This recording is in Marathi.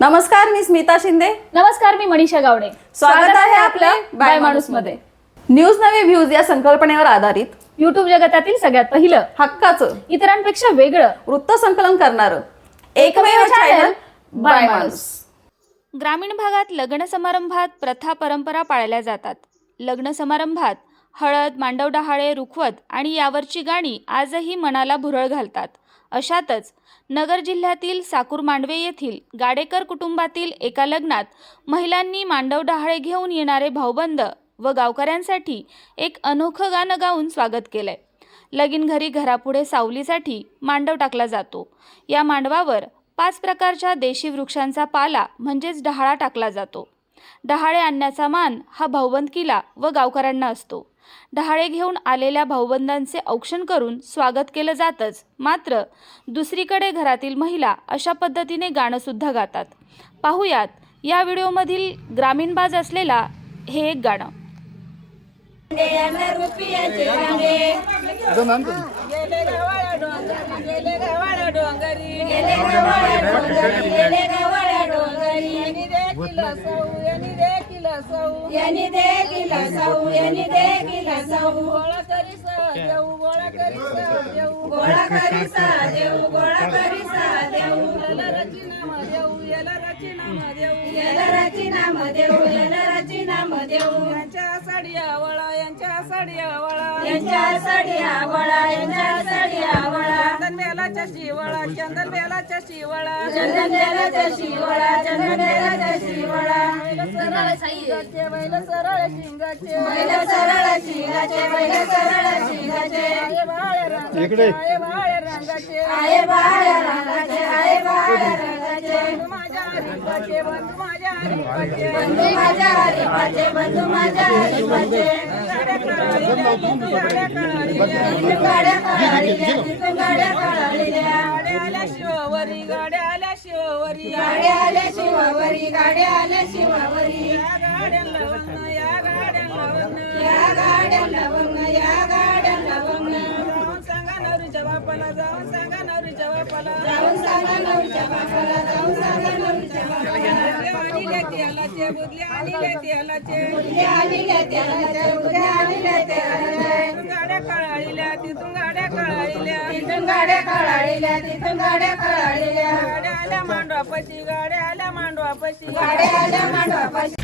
नमस्कार मी स्मिता शिंदे. नमस्कार मी मनीषा गावडे. स्वागत आहे आपलं बाय माणूसमध्ये न्यूज नवे व्ह्यूज या संकल्पनेवर आधारित. युट्यूब जगतातील सगळ्यात पहिलं. हक्काचं. इतरांपेक्षा वेगळं. वृत्त संकलन करणारं. एकमेव चॅनल बाय माणूस ग्रामीण भागात लग्न समारंभात प्रथा परंपरा पाळल्या जातात. लग्न समारंभात हळद मांडव डहाळे रुखवत आणि यावरची गाणी आजही मनाला भुरळ घालतात. अशातच नगर जिल्ह्यातील साकूर मांडवे येथील गाडेकर कुटुंबातील एका लग्नात महिलांनी मांडव डहाळे घेऊन येणारे भाऊबंद व गावकऱ्यांसाठी एक अनोखं गाणं गाऊन स्वागत केलंय. लगीन घरी घरापुढे सावलीसाठी मांडव टाकला जातो. या मांडवावर पाच प्रकारच्या देशी वृक्षांचा पाला म्हणजेच डहाळा टाकला जातो. डहाळे आणण्याचा मान हा भाऊबंदकीला व गावकऱ्यांना असतो. डहाळे घेऊन आलेल्या भाऊबंदांचे औक्षण करून स्वागत केलं जातच. मात्र दुसरीकडे घरातील महिला अशा पद्धतीने गाणंसुद्धा गातात. पाहुयात या व्हिडिओमधील ग्रामीण बाज असलेला हे एक गाणं. गेले डोंगरी यांनी दे किलो सौ यांनी दे किलो सौ यांनी दे किलो सौ यांनी दे किलो सौ गोळा करी सा देऊ गोळा करी सा देऊ. गोळा करी सा देऊ गोळा करी सा देऊ. याला याला याला याला यांच्या यांच्या यांच्या यांच्या चंदन शिवळा चंदन बेलाच्या शिवळा चंदन शिवळा चंदन शिवळा सरळ शिंगाचे बैल सरळ शिंगाचे. बैल सरळ शिंगाचे बैल सरळ शिंगाचे. आये बाळे रंगाचे आये बाळे रंगाचे. आये बाळे रंगाचे आये बाळे रंगाचे. बंधू माझ्या हरिपाचे बंधू माझ्या हरिपाचे बंधू माझ्या हरिपाचे बंधू माझ्या हरिपाचे आल्या शिवावरी गाड्या आल्या शिवावरी गाड्या आल्या शिवावरी गाड्या आल्या शिवावरी या गाड्यांना वळण या गाड्यांना वळण या गाड्यांना वळण या गाड्यांना वळण जाऊन सांगा नवरीच्या बापाला जाऊन सांगा नवरीच्या बापाला जाऊन सांगा नवरीच्या बापाला जाऊन सांगा नवरीच्या बापाला आणि लेती आलाचे बुदले आणि लेती आलाचे बुदले आणि लेती आलाचे बुदले गाड्या कळाळील्या तिथून गाड्या कळाळील्या गाड्या आल्या मांडवापाशी गाड्या आल्या मांडवापाशी. गाड्या आल्या मांडवापाशी.